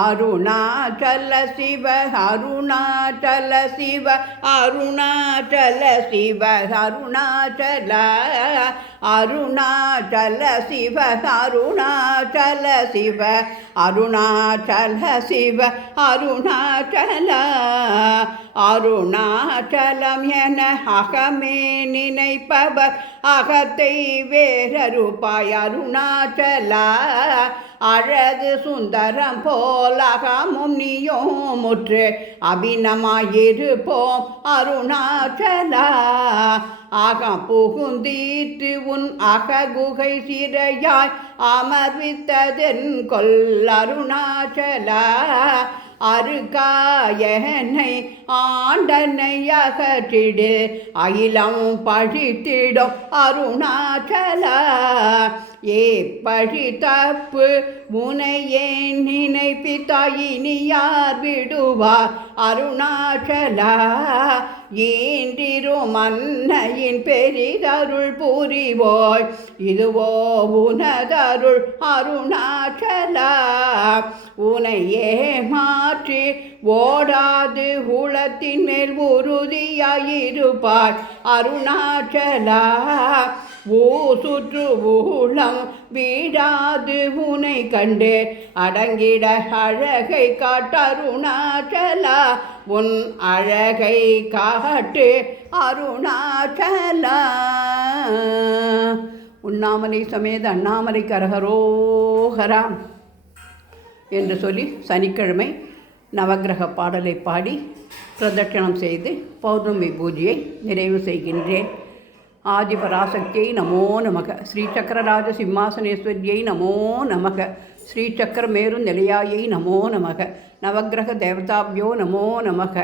அருணாச்சல சிவ அருணாச்சல சிவ அருணாச்சல சிவ அருணாச்சல அருணாச்சல சிவ அருணாச்சல சிவ அருணாச்சல சிவ அருணாச்சல அருணாச்சலம் என அகமே நினைப்பவர் அகத்தை வேறறுப்பாய் அருணாச்சல அழகு சுந்தரம் போல் அகமும் நீயும் முற்று அபிநமாயிருப்போம் அருணாச்சலா அகம் புகுந்தீற்று உன் அககுகை சிறையாய் அமர்வித்ததென் கொல் அருணாச்சலா அருகாயனை ஆண்டனை அகற்றிடு அகிலம் பழித்திடும் அருணாச்சலா ஏ பழி தப்பு முனையே நினைப்பித்தாயினி யார் விடுவார் அருணாச்சலா ஈன்றிரு மன்னையின் பெரிதருள் புரிவோய் இதுவோ உனதருள் அருணாச்சலா உனையே மாற்றி ஓடாது உளத்தின் மேல் உறுதியாயிருப்பாய் அருணாச்சலா ஊசுற்று ஊழம் வீடாது உனை கண்டு அடங்கிட அழகை காட்டருணாச்சலா உன் அழகை காட்டு அருணாச்சலா. உண்ணாமலை சமேத அண்ணாமலை கரகரோகரா என்று சொல்லி சனிக்கிழமை நவக்கிரக பாடலை பாடி பிரதட்சணம் செய்து பௌர்ணமி பூஜையை நிறைவு செய்கின்றேன். ஆதிபராசக்தியை நமோ நமக. ஸ்ரீசக்கரராஜ சிம்மாசனேஸ்வரியை நமோ நமக. ஸ்ரீசக்கரமேரு நிலையாயை நமோ நமக. நவக்கிரக தேவதாபியோ நமோ நமக.